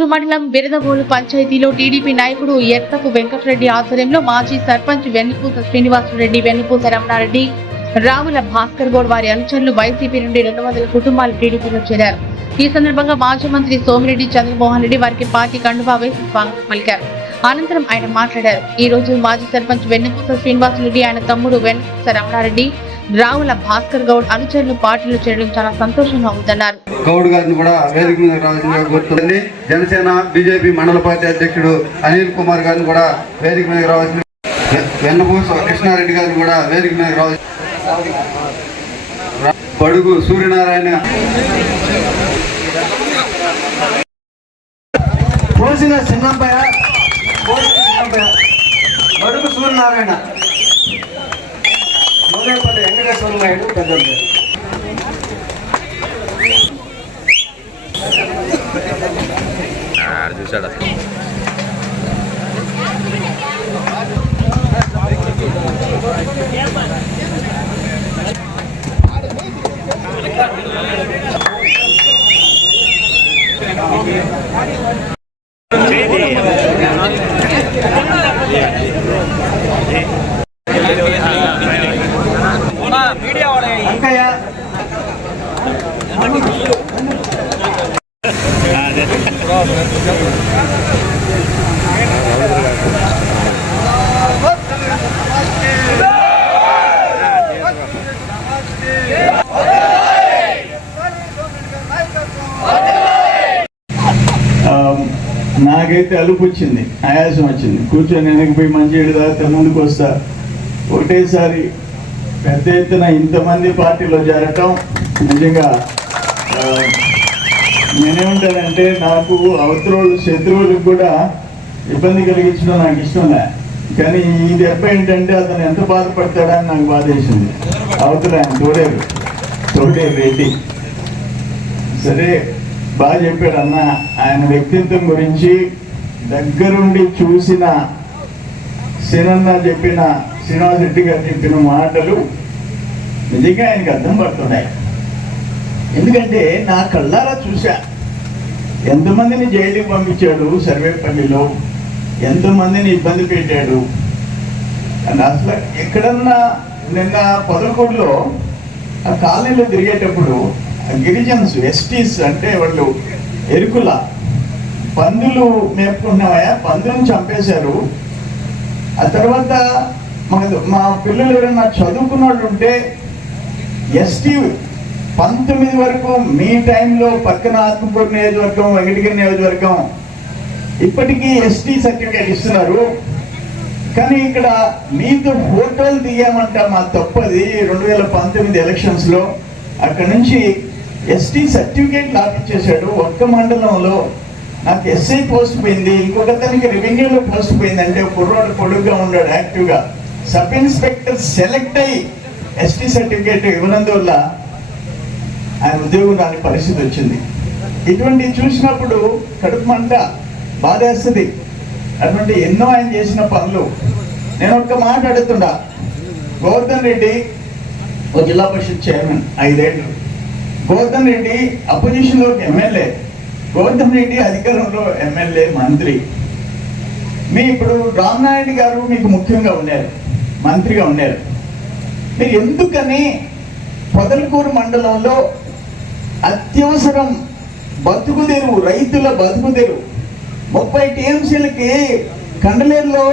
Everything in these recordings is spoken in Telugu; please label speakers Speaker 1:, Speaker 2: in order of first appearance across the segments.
Speaker 1: పొదలకూరు మండలం బిరదబోలు పంచాయతీలో టీడీపీ నాయకుడు ఎత్తపు వెంకటరెడ్డి ఆధ్వర్యంలో మాజీ సర్పంచ్ వెన్నుపూస శ్రీనివాసరెడ్డి వెన్నుపూస రమణారెడ్డి రావుల భాస్కర్ గౌడ్ వారి అనుచరులు వైసీపీ నుండి రెండు వందల కుటుంబాలు టీడీపీలో చేరారు. ఈ సందర్భంగా మాజీ మంత్రి సోమిరెడ్డి చంద్రమోహన్ రెడ్డి వారికి పార్టీ కండువా వేసి స్వాగతం పలికారు. అనంతరం ఆయన మాట్లాడారు. ఈ రోజు మాజీ సర్పంచ్ వెన్నుపూస శ్రీనివాసరెడ్డి ఆయన తమ్ముడు వెన్నుపూస రమణారెడ్డి రావుల భాస్కర్ గౌడ్ అనుచరులు పార్టీలో చేరడం చాలా సంతోషంగా ఉందన్నారు.
Speaker 2: గౌడ్ గారిని కూడా వేదిక మీద రావాల్సిందిగా కోరుతుంది జనసేన బీజేపీ మండల పార్టీ అధ్యక్షుడు అనిల్ కుమార్ గారిని కూడా వేదిక మీద రావాల్సింది వెన్నపూస కృష్ణారెడ్డి గారిని కూడా వేదిక మీద రావాల్సి బడుగు సూర్యనారాయణ.
Speaker 3: పోసిన చిన్నప్పయ్య బడుగు సూర్యనారాయణ. మొదలపల్లి వెంకటేశ్వర నాయుడు పెద్ద
Speaker 4: చూసాడు
Speaker 3: వెంకయ్య
Speaker 5: ఆ, నాకైతే అలుపు వచ్చింది ఆయాసం వచ్చింది. కూర్చొని వెనక్కి పోయి మంచి ఏడు దాకా ముందుకు వస్తా. ఒకటేసారి పెద్ద ఎత్తున ఇంతమంది పార్టీలో చేరటం నిజంగా నేనేమంటానంటే నాకు అవతరులు శత్రువులకు కూడా ఇబ్బంది కలిగించడం నాకు ఇష్టం కానీ ఈ దెబ్బ ఏంటంటే అతను ఎంత బాధపడతాడని నాకు బాధ వేసింది అవతల ఆయన తోడేరు తోడేరు రెడ్డి సరే బాగా చెప్పాడు అన్న. ఆయన వ్యక్తిత్వం గురించి దగ్గరుండి చూసిన సినన్న చెప్పిన శ్రీనివాస్ రెడ్డి గారు చెప్పిన మాటలు నిజంగా ఆయనకి అర్థం పడుతున్నాయి. ఎందుకంటే నా కళ్ళారా చూశా. ఎంతమందిని జైలుకి పంపించాడు సర్వేపల్లిలో? ఎంతమందిని ఇబ్బంది పెట్టాడు? అండ్ అసలు ఎక్కడన్నా నిన్న పొదలకూడులో ఆ కాలనీలో తిరిగేటప్పుడు గిరిజన్స్ ఎస్టీస్ అంటే వాళ్ళు ఎరుకుల పందులు మేపుకున్నామయ్యా పందులను చంపేశారు. ఆ తర్వాత మన మా పిల్లలు ఎవరైనా చదువుకున్న వాళ్ళు ఉంటే ఎస్టీ పంతొమ్మిది వరకు మీ టైంలో పక్కన ఆత్మకూరు నియోజకవర్గం వెంకటగిరి నియోజకవర్గం ఇప్పటికీ ఎస్టీ సర్టిఫికేట్ ఇస్తున్నారు. కానీ ఇక్కడ మీతో ఫోటోలు దిగామంట మా తప్పది. రెండు వేల పంతొమ్మిది ఎలక్షన్స్లో అక్కడ నుంచి ఎస్టీ సర్టిఫికేట్ లాపించేశాడు ఒక్క మండలంలో నాకు ఎస్ఐ పోస్ట్ పోయింది. ఇంకొకతనికి రెవెన్యూలో పోస్ట్ పోయింది అంటే కుర్రాడు పొడుగ్గా ఉన్నాడు యాక్టివ్గా. సబ్ ఇన్స్పెక్టర్ సెలెక్ట్ అయ్యి ఎస్టీ సర్టిఫికేట్ ఇవ్వనందువల్ల ఆయన ఉద్యోగం రాని పరిస్థితి వచ్చింది. ఇటువంటి చూసినప్పుడు కడుపు మంట బాధేస్తుంది. అటువంటి ఎన్నో ఆయన చేసిన పనులు. నేను ఒక్క మాట అడుగుతుండా గోవర్ధన్ రెడ్డి ఒక జిల్లా పరిషత్ చైర్మన్ ఐదేళ్ళు. గోవర్ధన్ రెడ్డి అపోజిషన్లో ఎమ్మెల్యే. గోవర్ధన్ రెడ్డి అధికారంలో ఎమ్మెల్యే మంత్రి. మీ ఇప్పుడు రామనాయుడు గారు మీకు ముఖ్యంగా ఉన్నారు. మంత్రిగా ఉన్నారు మీరు ఎందుకని పొదలకూరు మండలంలో అత్యవసరం బతుకుదేరు రైతుల బతుకుదేరు ముప్పై టీఎంసీలకి కండలేరులో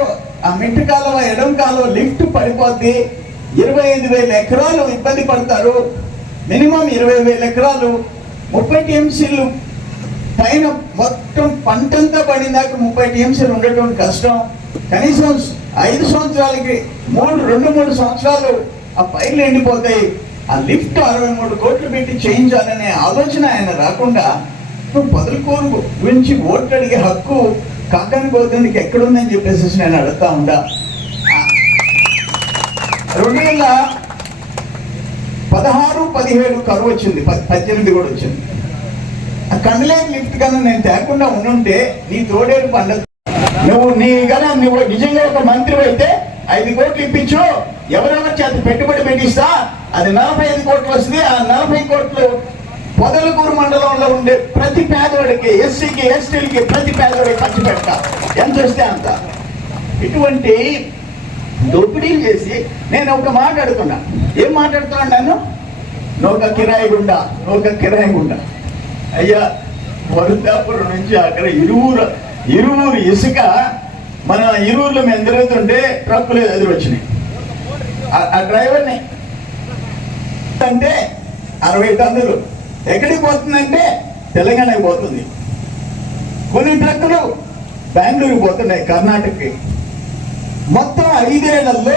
Speaker 5: ఆ మిట్టు కాలువ ఎడం కాలువ లిఫ్ట్ పడిపోద్ది ఇరవై ఐదు వేల ఎకరాలు ఇబ్బంది పడతారు. మినిమం ఇరవై వేల ఎకరాలు. ముప్పై టీఎంసీలు పైన మొత్తం పంటంతా పడిందాక ముప్పై టీఎంసీలు ఉండటం కష్టం. కనీసం ఐదు సంవత్సరాలకి మూడు రెండు మూడు సంవత్సరాలు ఆ పైర్లు ఎండిపోతాయి. ఆ లిఫ్ట్ అరవై మూడు కోట్లు పెట్టి చేయించాలనే ఆలోచన ఆయన రాకుండా నువ్వు పొదలకూరు గురించి ఓట్లు అడిగే హక్కు కాకాని గోధునికి ఎక్కడుందని చెప్పేసి నేను అడుగుతా ఉండా. రెండు వేల పదహారు పదిహేడు కరువు వచ్చింది. ప- పద్దెనిమిది కూడా వచ్చింది. ఆ కండలేని లిఫ్ట్ కన్నా నేను తేకుండా ఉండుంటే నీ తోడేరు పండగ నువ్వు నీ గన నువ్వు నిజంగా ఒక మంత్రి అయితే ఐదు కోట్లు ఇప్పించు. ఎవరెవరి చేత పెట్టుబడి పెట్టిస్తా అది నలభై ఐదు కోట్లు వస్తుంది. ఆ నలభై కోట్లు పొదలకూరు మండలంలో ఉండే ప్రతి పేదవాడికి ఎస్సీకి ఎస్టీలకి ప్రతి పేదవాడికి ఖర్చు పెట్ట ఎంత వస్తే అంత. ఇటువంటి దోపిడీలు చేసి నేను ఒక మాట్లాడుతున్నా ఏం మాట్లాడుతున్నాను నేను నూక కిరాయి గుండా నూక కిరాయి గుండా. అయ్యా వరుదాపురం నుంచి అక్కడ ఇరువురు ఇరువురు ఇసుక మన ఇరువురులో మేము ఎదురవుతుంటే ట్రక్కులు ఎదురు వచ్చినాయి ఆ- డ్రైవర్ని అంటే అరవై టన్నులు ఎక్కడికి పోతుందంటే తెలంగాణకి పోతుంది. కొన్ని ట్రక్కులు బెంగళూరుకి పోతున్నాయి కర్ణాటకకి. మొత్తం ఐదేళ్ళలో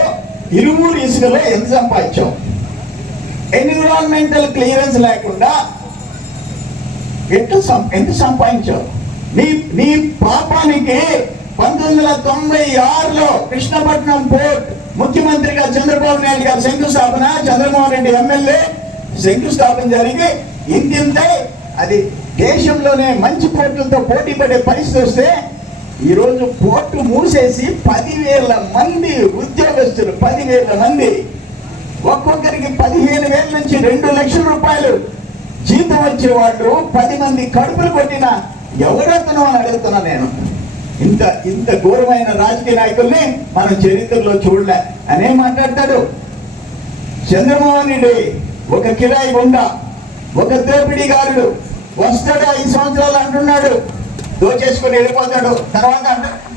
Speaker 5: ఇరువురు ఇసుకలో ఎంత సంపాదించాం? ఎన్విరాన్మెంటల్ క్లియరెన్స్ లేకుండా ఎంత సం- ఎంత సంపాదించావు నీ నీ పాపానికి పంతొమ్మిది వందల తొంభై ఆరులో కృష్ణపట్నం పోర్ట్ ముఖ్యమంత్రిగా చంద్రబాబు నాయుడు గారు శంకుస్థాపన చంద్రమోహన్ రెడ్డి ఎమ్మెల్యే శంకుస్థాపన జరిగి ఇంతింతే అది దేశంలోనే మంచి పోర్టులతో పోటీ పడే పరిస్థితి వస్తే ఈరోజు పోర్టు మూసేసి పదివేల మంది ఉద్యోగస్తులు పదివేల మంది ఒక్కొక్కరికి పదిహేను వేల నుంచి రెండు లక్షల రూపాయలు జీతం వచ్చేవాళ్ళు పది మంది కడుపులు కొట్టిన ఎవరతను అని అడుగుతున్నా నేను. ఇంత ఇంత ఘోరమైన రాజకీయ నాయకుల్ని మనం చరిత్రలో చూడలే. అనే మాట్లాడతాడు. చంద్రమోహన్ రెడ్డి ఒక కిరాయి గుండ ఒక దోపిడీగారుడు వస్తాడు ఐదు సంవత్సరాలు అంటున్నాడు. దోచేసుకొని వెళ్ళిపోతాడు. తర్వాత అంటాడు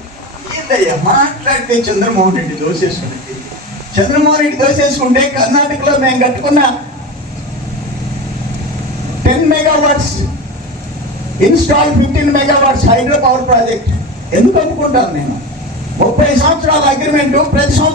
Speaker 5: ఏందయ్యా మాట్లాడితే చంద్రమోహన్ రెడ్డి దోచేసుకుని చంద్రమోహన్ రెడ్డి దోచేసుకుంటే కర్ణాటకలో మేము కట్టుకున్న ten megawatts install fifteen megawatts hydro power project. ఎందుకు అనుకుంటాను నేను? ముప్పై సంవత్సరాల అగ్రిమెంట్ ప్రతి సంవత్సరం